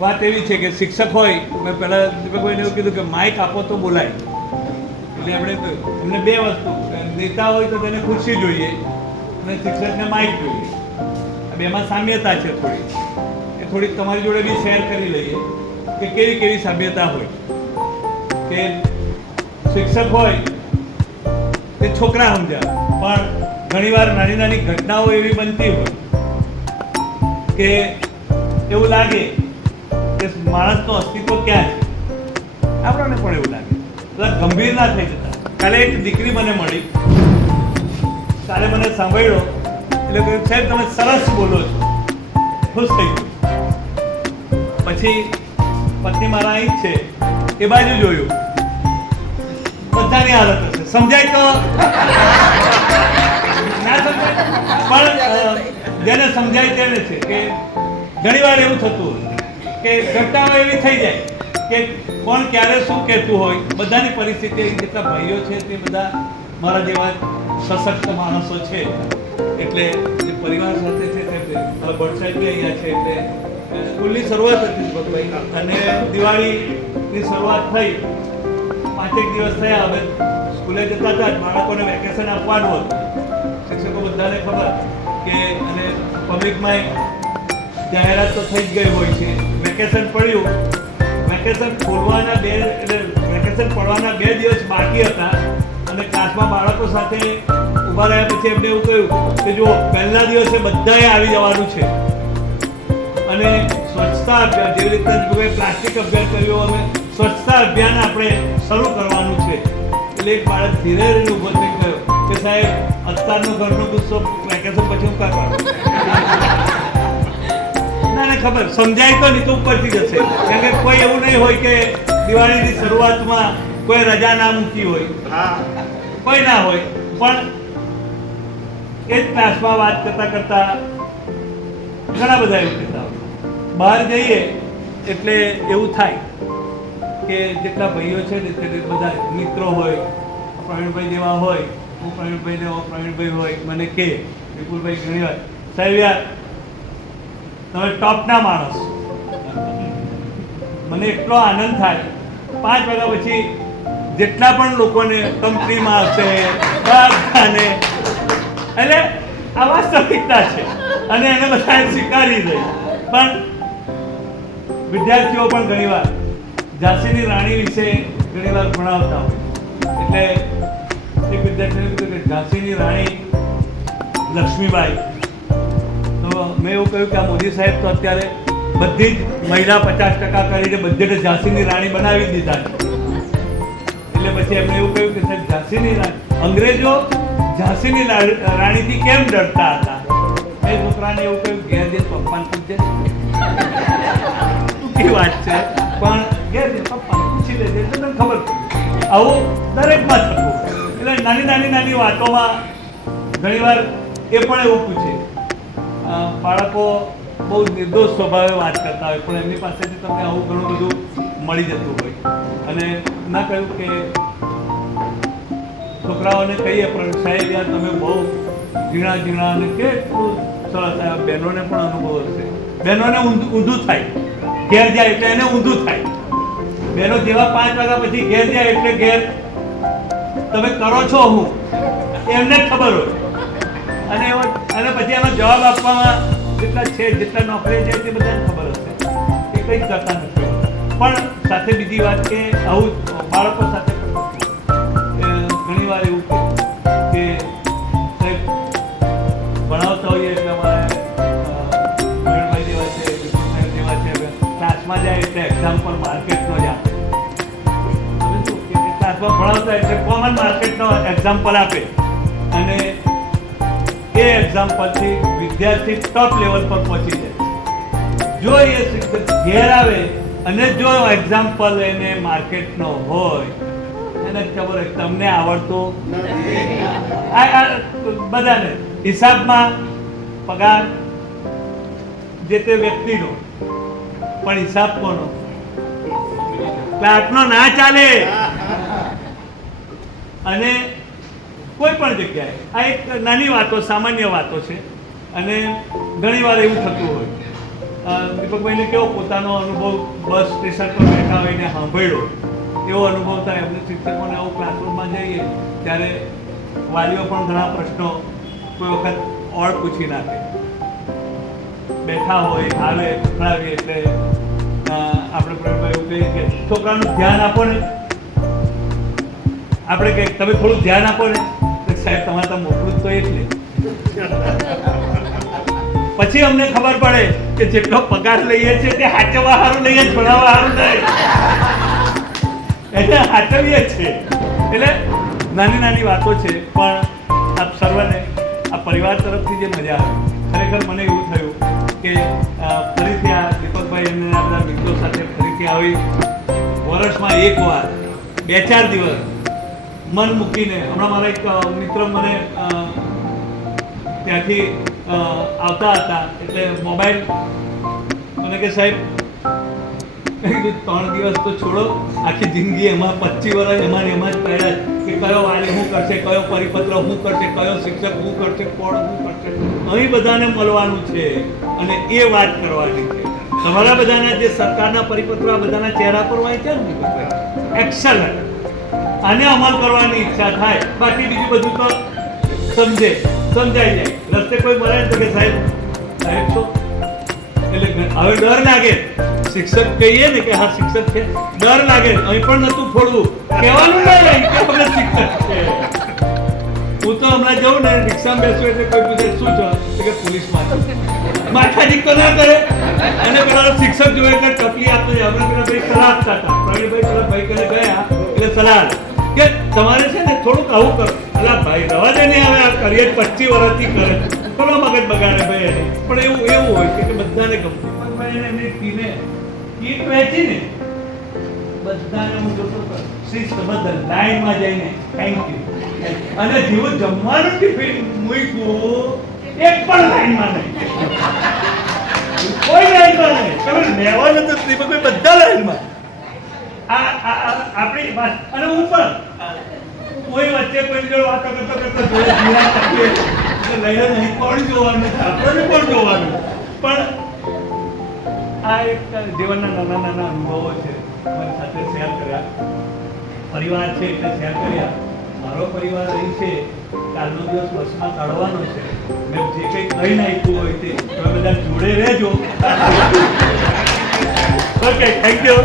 વાત એવી છે કે શિક્ષક હોય, મેં પહેલાં દીપકભાઈને એવું કીધું કે માઇક આપો તો બોલાય. એટલે આપણે કહ્યું એમને બે વસ્તુ, નેતા હોય તો તેને ખુરશી જોઈએ અને શિક્ષકને માઇક જોઈએ. બેમાં સામ્યતા છે થોડી, એ થોડીક તમારી જોડે બી શેર કરી લઈએ કે કેવી કેવી સામ્યતા હોય. કે શિક્ષક હોય તે છોકરા સમજાવે, પણ ઘણીવાર નાની નાની ઘટનાઓ એવી બનતી હોય કે એવું લાગે કે માણસનું અસ્તિત્વ ક્યાં છે. આપણને પણ એવું લાગે, બધા ગંભીર ના થઈ જતા. કાલે એક દીકરી મને મળી, કાલે મને સાંભળ્યો એટલે કહ્યું સાહેબ તમે સરસ બોલો છો, ખુશ થઈ ગયું. પછી પત્ની મારા અહીં જ છે, એ બાજુ જોયું, બધાની હાલત હશે. સમજાય તો ના સમજાય, પણ જેને સમજાય તેને છે કે ઘણીવાર એવું થતું હોય કે ઘટનાઓ એવી થઈ જાય કે કોણ ક્યારે શું કહેતું હોય. બધાની પરિસ્થિતિ, જેટલા ભાઈઓ છે તે બધા મારા જેવા સશક્ત માણસો છે, એટલે જે પરિવાર સાથે છે તે વડસાહેબ બી અહીંયા છે. એટલે સ્કૂલની શરૂઆત હતી ભાઈ, અને દિવાળીની શરૂઆત થઈ, 5 દિવસ થયા. હવે સ્કૂલે જતા હતા, બાળકોને વેકેશન આપવાનું હતું. શિક્ષકો બધાને ખબર કે, અને પબ્લિકમાં જાહેરાત તો થઈ જ ગઈ હોય છે. વેકેશન પડ્યું, વેકેશન ખોલવાના વેકેશન પડવાના 2 દિવસ બાકી હતા, અને ક્લાસમાં બાળકો સાથે ઊભા રહ્યા. પછી એમને એવું કહ્યું કે જો પહેલા દિવસે બધાએ આવી જવાનું છે, અને સ્વચ્છતા અભિયાન જેવી રીતે પ્લાસ્ટિક અભિયાન કર્યું, અમે સ્વચ્છતા અભિયાન આપણે શરૂ કરવાનું છે. એટલે એક બાળક ધીરે ધીરે ઊભો થઈ ગયો કે સાહેબ અત્યારનો ઘરનો ગુસ્સો વેકેશન પછી હું કરવાનો. ના ખબર સમજાય તો નહીં તો ઉપરથી જશે, કારણ કે કોઈ એવું નહીં હોય કે દિવાળીની શરૂઆતમાં કોઈ રજા ના મૂકી હોય, કોઈ ના હોય. પણ એ જ ક્લાસમાં વાત કરતા કરતા ઘણા બધા એવું કહેતા હોય. બહાર જઈએ એટલે એવું થાય કે જેટલા ભાઈઓ છે ને તે બધા મિત્રો હોય, પ્રવીણભાઈ જેવા હોય, હું પ્રવીણભાઈ જેવો, પ્રવીણભાઈ હોય, મને કે વિપુલભાઈ ઘણીવાર સાહેબ યાર તમે ટોપના માણસ. મને એટલો આનંદ થાય. 5 વાગ્યા પછી જેટલા પણ લોકોને કંપનીમાં હશે બધાને, એટલે આ વાસ્તવિકતા છે અને એને બધા સ્વીકારી દે. પણ વિદ્યાર્થીઓ પણ ઘણીવાર ઝાંસીની રાણી વિશે ઘણીવાર ભણાવતા હોય. એટલે એક વિદ્યાર્થીને કીધું કે ઝાંસીની રાણી લક્ષ્મીબાઈ, તો મેં એવું કહ્યું કે આ મોદી સાહેબ તો અત્યારે બધી જ મહિલા 50% કરીને બધે ઝાંસીની રાણી બનાવી દીધા છે. એટલે પછી એમણે એવું કહ્યું કે સાહેબ ઝાંસીની રાણી, અંગ્રેજો ઝાંસીની રાણીથી કેમ ડરતા હતા? એ છોકરાને એવું કહ્યું ઘેર જઈને પપ્પાને પૂછજે. ટૂંકી વાત છે, પણ ઘેર જઈને પપ્પાને પૂછી લેજે એટલે તને ખબર પડે. આવું દરેકમાં થતું. એટલે નાની વાતોમાં ઘણીવાર એ પણ એવું પૂછે. બાળકો બહુ નિર્દોષ સ્વભાવે વાત કરતા હોય, પણ એમની પાસેથી તમને આવું ઘણું બધું મળી જતું હોય. અને ના કહ્યું કે છોકરાઓને કહીએ પણ સાહેબ યાર તમે બહુ ઝીણા અને કેટલું સરસ. બહેનોને પણ અનુભવ હશે. બહેનોને ઊંધું થાય, ઘેર જાય એટલે એને ઊંધું થાય. બહેનો જેવા 5 વાગ્યા પછી ઘેર જાય એટલે ઘેર તમે કરો છો હું એમને જ ખબર હોય. અને પછી એનો જવાબ આપવામાં જેટલા નોકરી જાય તે બધાને ખબર હશે, એ કંઈ કરતા નથી. પણ સાથે બીજી વાત કે આવું બાળકો સાથે ઘણીવાર એવું કે સાહેબ ભણાવતા હોઈએ એટલે અમારે પ્રવીણભાઈ જેવા છે, વિષ્ણુભાઈ જેવા છે, ક્લાસમાં જાય એટલે એક્ઝામ્પલ માર્કેટનો જ આપે. ક્લાસમાં ભણાવતા એટલે કોમન માર્કેટનો એક્ઝામ્પલ આપે, અને એ એક્ઝામ્પલથી વિદ્યાર્થી ટોપ લેવલ પર પહોંચી જાય. જો એ શિક્ષક ઘેર આવે અને જો એક્ઝામ્પલ એને માર્કેટનો હોય, એને ખબર હોય તમને આવડતું બધાને હિસાબમાં પગાર જે તે વ્યક્તિનો, પણ હિસાબ કોનો? ક્લાર્કનો ના ચાલે. અને કોઈ પણ જગ્યાએ આ એક નાની વાતો, સામાન્ય વાતો છે. અને ઘણીવાર એવું થતું હોય દીપકભાઈને કેવો પોતાનો અનુભવ બસ સ્ટેશન પર બેઠા હોઈને સાંભળ્યો એવો અનુભવ થાય. અમને શિક્ષકોને આવું ક્લાસરૂમમાં જઈએ ત્યારે વાલીઓ પણ ઘણા પ્રશ્નો કોઈ વખત ઓળ પૂછી નાખે. બેઠા હોય આવે ભણાવીએ એટલે આપણે પ્રવીણભાઈ એવું કહીએ કે છોકરાનું ધ્યાન આપો ને. આપણે કંઈક તમે થોડું ધ્યાન આપો ને સાહેબ તમારે તો મોકલું જ તો એટલે. પછી અમને ખબર પડે કે જેટલો પગાર લઈએ છીએ તે હાચવવા સારું લઈએ જ ભણાવવા સારું નહીં. એટલે હાચવીએ છીએ. એટલે નાની નાની વાતો છે પણ આપ સર્વને આ પરિવાર તરફથી જે મજા આવે ખરેખર મને એવું થયું કે ફરીથી આ દીપકભાઈ એમને આ બધા મિત્રો સાથે ફરીથી આવી વર્ષમાં એક વાર 2-4 દિવસ મન મૂકીને. હમણાં મારા એક મિત્ર મને ત્યાંથી આવતા હતા એટલે મોબાઈલ મને કે સાહેબ 3 દિવસ તો છોડો, આખી જિંદગી એમાં 25 વર્ષ એમાં જ કર્યા કે કયો વાલી શું કરશે, કયો પરિપત્ર શું કરશે, કયો શિક્ષક શું કરશે, કોણ શું કરશે. અહીં બધાને મળવાનું છે અને એ વાત કરવાની છે. તમારા બધાના જે સરકારના પરિપત્રો આ બધાના ચહેરા પર વાંચ્યા ને એક્સલન્ટ. આને અમલ કરવાની ઈચ્છા થાય. બાકી બીજું બધું તો સમજાઈ જાય. રસ્તે કોઈ મળે તો કે સાહેબ છો એટલે હવે ડર લાગે. શિક્ષક કહીએ ને કે હા શિક્ષક છે, ડર લાગે. અહીં પણ નતું ફોડવું કહેવાનું નહીં કે આપણે શિક્ષક છે. હું તો હમણાં જઉં ને રિક્ષામાં બેસું એટલે કોઈ પૂછે શું છો કે પોલીસમાં માથાજી તો ના કરે. અને પેલા શિક્ષક જોવે એટલે ટપલી આપતો જાય. આપણે પેલા ભાઈ સલાહ આપતા હતા. પ્રવીણભાઈ પેલા ભાઈ કને ગયા એટલે સલાહ કે તમારે છે ને થોડુંક આવું કરો. અલા ભાઈ રવા દે ને હવે આ કરીએ 25 વર્ષથી કરે થોડો મગજ બગાડે ભાઈ એને. પણ એવું હોય કે બધાને ગમતું. પણ એમની ટીમે કીટ વહેંચી ને બધાને હું જોતો શિસ્તબદ્ધ લાઈનમાં જઈને થેન્ક યુ અને જેવું જમવાનું ટિફિન મૂક્યું એક પણ લાઈનમાં નહીં, કોઈ લાઈનમાં નહીં. તમે લેવાનું તો દીપકભાઈ બધા લાઈનમાં. આપણી વાત અને હું પણ કોઈ વચ્ચે કોઈ જોડે વાતો કરતો જોડે જીરા શકીએ લઈને નહીં કોણ જોવાનું, આપણને કોણ જોવાનું. પણ આ એક જીવનના નાના નાના અનુભવો છે મારી સાથે શેર કર્યા. પરિવાર છે એટલે શેર કર્યા. મારો પરિવાર અહીં છે, કાલનો દિવસ બસમાં કાઢવાનો છે. મેં જે કંઈ કહી નાખ્યું હોય તે તમે બધા જોડે રહેજો. Okay, thank you.